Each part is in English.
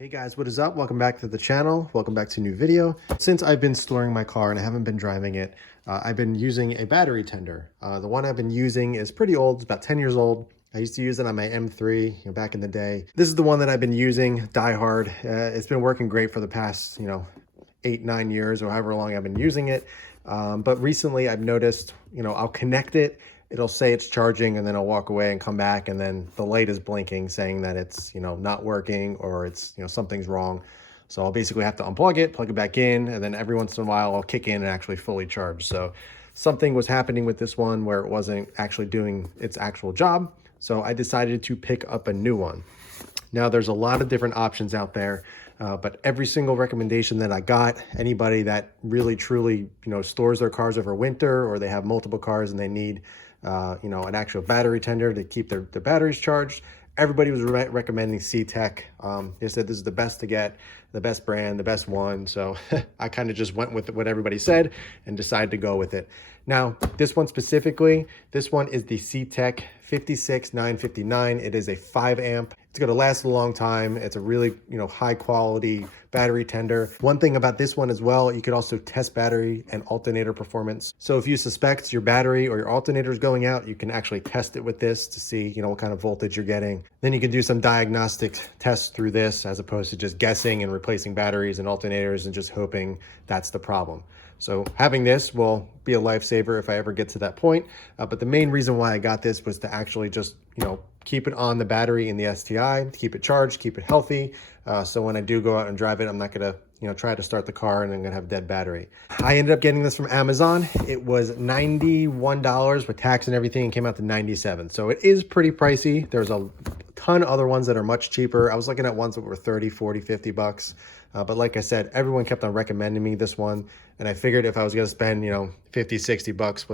Hey guys, what is up? Welcome back to the channel. Welcome back to a new video. Since I've been storing my car and I haven't been driving it, I've been using a battery tender. The one I've been using is pretty old. It's about 10 years old. I used to use it on my M3 back in the day. This is the one that I've been using, Die Hard. It's been working great for the past, 8-9 years or however long I've been using it. But recently I've noticed, I'll connect it. It'll say it's charging and then I'll walk away and come back and then the light is blinking saying that it's, not working or it's, something's wrong. So I'll basically have to unplug it, plug it back in, and then every once in a while I'll kick in and actually fully charge. So something was happening with this one where it wasn't actually doing its actual job. So I decided to pick up a new one. Now there's a lot of different options out there, but every single recommendation that I got, anybody that really truly, stores their cars over winter or they have multiple cars and they need an actual battery tender to keep their batteries charged, everybody was recommending Ctek. They said this is the best to get, the best brand, the best one. So I kind of just went with what everybody said and decided to go with it. Now, this one specifically, this one is the Ctek 56959. It is a 5 amp. It's going to last a long time. It's a really, high quality battery tender. One thing about this one as well, you could also test battery and alternator performance. So if you suspect your battery or your alternator is going out, you can actually test it with this to see, what kind of voltage you're getting. Then you can do some diagnostic tests through this as opposed to just guessing and replacing batteries and alternators and just hoping that's the problem. So having this will be a lifesaver if I ever get to that point. But the main reason why I got this was to actually just, keep it on the battery in the STI, to keep it charged, keep it healthy. So when I do go out and drive it, I'm not gonna, try to start the car and I'm gonna have a dead battery. I ended up getting this from Amazon. It was $91 with tax and everything and came out to $97. So it is pretty pricey. There's a ton of other ones that are much cheaper. I was looking at ones that were 30, 40, 50 bucks. But like I said, everyone kept on recommending me this one. And I figured if I was going to spend, 50, 60 bucks,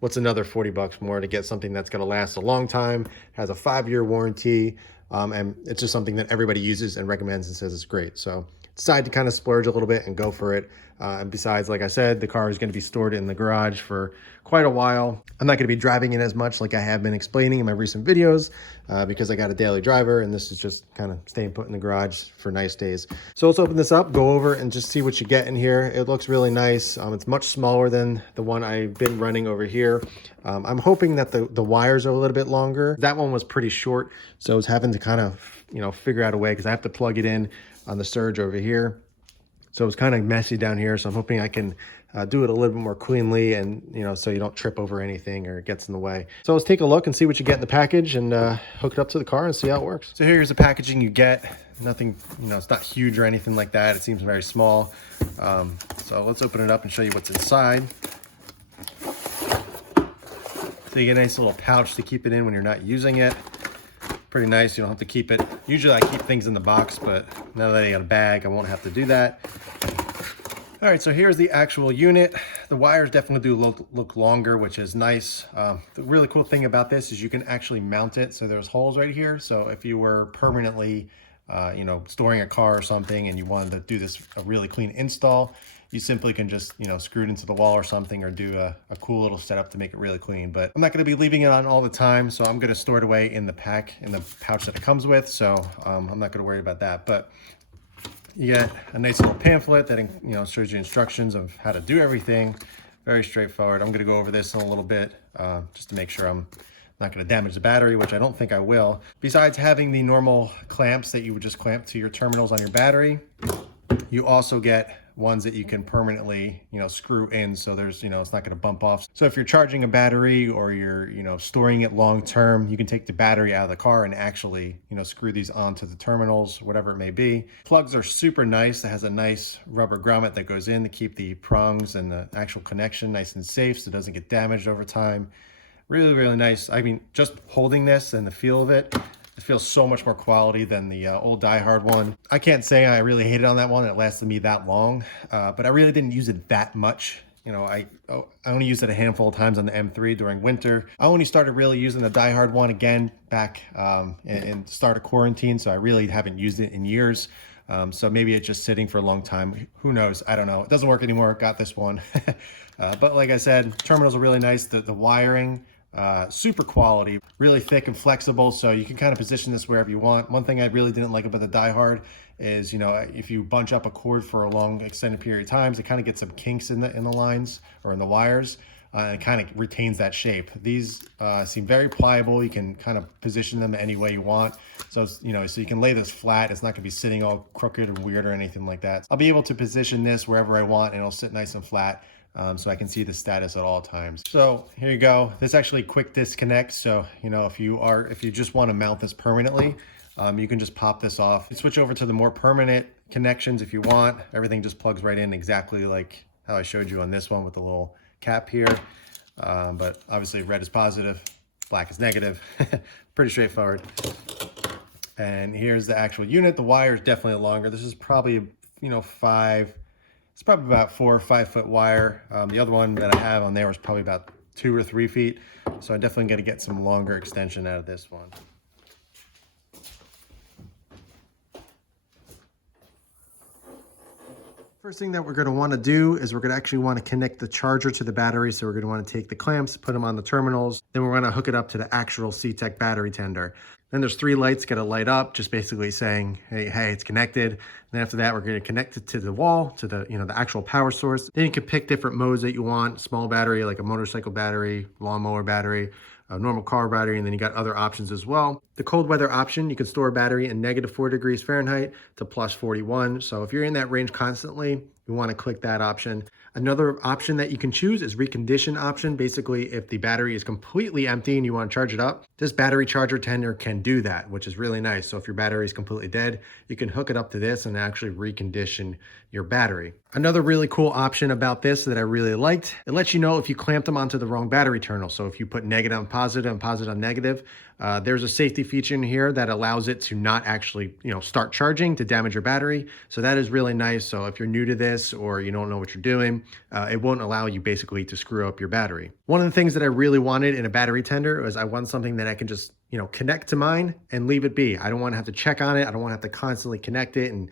what's another 40 bucks more to get something that's going to last a long time, has a 5-year warranty. And it's just something that everybody uses and recommends and says it's great. So decided to kind of splurge a little bit and go for it. And besides, like I said, the car is going to be stored in the garage for quite a while. I'm not going to be driving it as much like I have been explaining in my recent videos because I got a daily driver and this is just kind of staying put in the garage for nice days. So let's open this up, go over and just see what you get in here. It looks really nice. It's much smaller than the one I've been running over here. I'm hoping that the wires are a little bit longer. That one was pretty short, so I was having to kind of, figure out a way because I have to plug it in on the surge over here. So it's kind of messy down here. So I'm hoping I can do it a little bit more cleanly and, so you don't trip over anything or it gets in the way. So let's take a look and see what you get in the package and hook it up to the car and see how it works. So here's the packaging you get. Nothing, it's not huge or anything like that. It seems very small. So let's open it up and show you what's inside. So you get a nice little pouch to keep it in when you're not using it. Pretty nice. You don't have to keep it. Usually I keep things in the box, but now that I got a bag, I won't have to do that. All right, so here's the actual unit. The wires definitely do look longer, which is nice. The really cool thing about this is you can actually mount it. So there's holes right here. So if you were permanently, storing a car or something and you wanted to do a really clean install, you simply can just, screw it into the wall or something or do a cool little setup to make it really clean. But I'm not going to be leaving it on all the time, so I'm going to store it away in the pouch that it comes with. So I'm not going to worry about that. But you get a nice little pamphlet that, shows you instructions of how to do everything. Very straightforward. I'm going to go over this in a little bit just to make sure I'm not going to damage the battery, which I don't think I will. Besides having the normal clamps that you would just clamp to your terminals on your battery, you also get ones that you can permanently, screw in. So there's, it's not going to bump off. So if you're charging a battery or you're, storing it long term, you can take the battery out of the car and actually, screw these onto the terminals, whatever it may be. Plugs are super nice. It has a nice rubber grommet that goes in to keep the prongs and the actual connection nice and safe so it doesn't get damaged over time. Really, really nice. I mean, just holding this and the feel of it, it feels so much more quality than the old Die Hard one. I can't say I really hated on that one. It lasted me that long, but I really didn't use it that much. I only used it a handful of times on the M3 during winter. I only started really using the Die Hard one again back in the start of quarantine, so I really haven't used it in years. So maybe it's just sitting for a long time. Who knows? I don't know. It doesn't work anymore. Got this one. But like I said, terminals are really nice. The wiring super quality, really thick and flexible, so you can kind of position this wherever you want. One thing I really didn't like about the Die Hard is, you know, if you bunch up a cord for a long extended period of times, it kind of gets some kinks in the lines or in the wires. It kind of retains that shape. These seem very pliable. You can kind of position them any way you want. So, you know, so you can lay this flat. It's not gonna be sitting all crooked and weird or anything like that. I'll be able to position this wherever I want and it'll sit nice and flat. So I can see the status at all times. So here you go. This actually quick disconnect. So, you know, if you just want to mount this permanently, you can just pop this off. Switch over to the more permanent connections if you want. Everything just plugs right in exactly like how I showed you on this one with the little cap here. But obviously red is positive, black is negative. Pretty straightforward. And here's the actual unit. The wire is definitely longer. This is probably, you know, it's probably about 4 or 5 foot wire. The other one that I have on there was probably about 2 or 3 feet. So I definitely got to get some longer extension out of this one. First thing that we're going to want to do is we're going to actually want to connect the charger to the battery. So we're going to want to take the clamps, put them on the terminals. Then we're going to hook it up to the actual Ctek battery tender. Then there's 3 lights going to light up, just basically saying, hey, it's connected. Then after that, we're going to connect it to the wall, to the, you know, the actual power source. Then you can pick different modes that you want: small battery, like a motorcycle battery, lawnmower battery, a normal car battery, and then you got other options as well. The cold weather option, you can store a battery in -4 degrees Fahrenheit to +41. So if you're in that range constantly, you want to click that option. Another option that you can choose is recondition option. Basically, if the battery is completely empty and you want to charge it up, this battery charger tender can do that, which is really nice. So if your battery is completely dead, you can hook it up to this and actually recondition your battery. Another really cool option about this that I really liked, it lets you know if you clamped them onto the wrong battery terminal. So if you put negative on positive and positive on negative, there's a safety feature in here that allows it to not actually, you know, start charging to damage your battery. So that is really nice. So if you're new to this or you don't know what you're doing, it won't allow you basically to screw up your battery. One of the things that I really wanted in a battery tender was I want something that I can just, you know, connect to mine and leave it be. I don't want to have to check on it. I don't want to have to constantly connect it and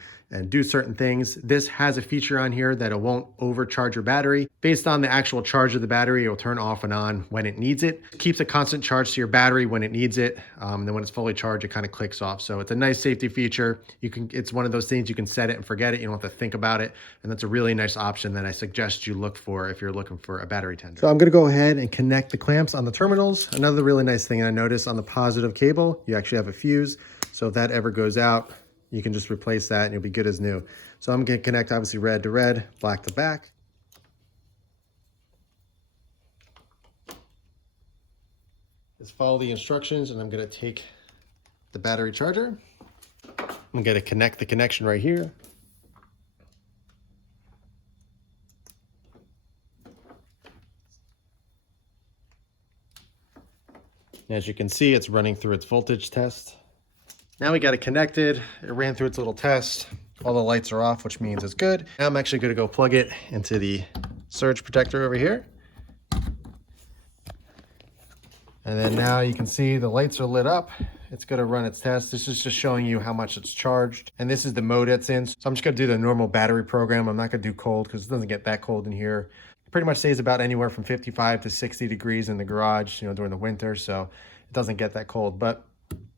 do certain things. This has a feature on here that it won't overcharge your battery. Based on the actual charge of the battery, it will turn off and on when it needs it. It keeps a constant charge to your battery when it needs it. And then when it's fully charged, it kind of clicks off. So it's a nice safety feature. It's one of those things you can set it and forget it. You don't have to think about it. And that's a really nice option that I suggest you look for if you're looking for a battery tender. So I'm going to go ahead and connect the clamps on the terminals. Another really nice thing I noticed on the positive cable, you actually have a fuse. So if that ever goes out, you can just replace that and you'll be good as new. So I'm going to connect obviously red to red, black to black. Just follow the instructions and I'm going to take the battery charger. I'm going to connect the connection right here. As you can see, it's running through its voltage test. Now we got it connected. It ran through its little test. All the lights are off, which means it's good. Now I'm actually going to go plug it into the surge protector over here. And then now you can see the lights are lit up. It's going to run its test. This is just showing you how much it's charged. And this is the mode it's in. So I'm just going to do the normal battery program. I'm not going to do cold because it doesn't get that cold in here. It pretty much stays about anywhere from 55 to 60 degrees in the garage, you know, during the winter. So it doesn't get that cold. But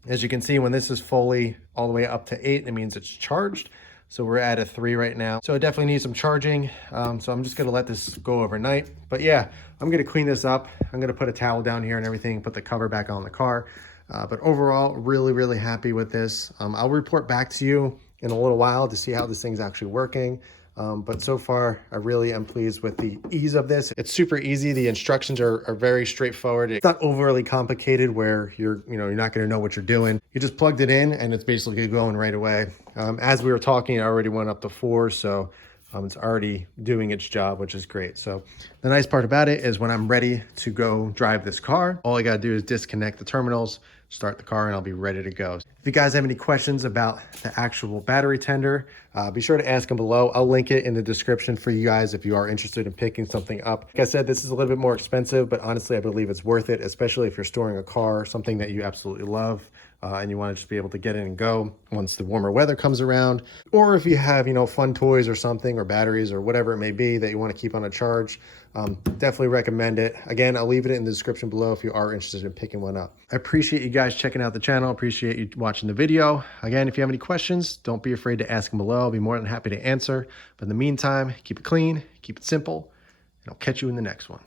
as you can see, when this is fully all the way up to 8, it means it's charged. So we're at a 3 right now. So it definitely needs some charging. So I'm just gonna let this go overnight. But yeah, I'm gonna clean this up. I'm gonna put a towel down here and everything, put the cover back on the car. But overall, really, really happy with this. I'll report back to you in a little while to see how this thing's actually working. But so far, I really am pleased with the ease of this. It's super easy. The instructions are very straightforward. It's not overly complicated where you're not going to know what you're doing. You just plugged it in and it's basically going right away. As we were talking, I already went up to 4, so it's already doing its job, which is great. So the nice part about it is when I'm ready to go drive this car, all I got to do is disconnect the terminals, start the car, and I'll be ready to go. If you guys have any questions about the actual battery tender, be sure to ask them below. I'll link it in the description for you guys if you are interested in picking something up. Like I said, this is a little bit more expensive, but honestly, I believe it's worth it, especially if you're storing a car, something that you absolutely love. and you want to just be able to get in and go once the warmer weather comes around. Or if you have, fun toys or something, or batteries or whatever it may be that you want to keep on a charge, definitely recommend it. Again, I'll leave it in the description below if you are interested in picking one up. I appreciate you guys checking out the channel. Appreciate you watching the video. Again, if you have any questions, don't be afraid to ask them below. I'll be more than happy to answer. But in the meantime, keep it clean, keep it simple, and I'll catch you in the next one.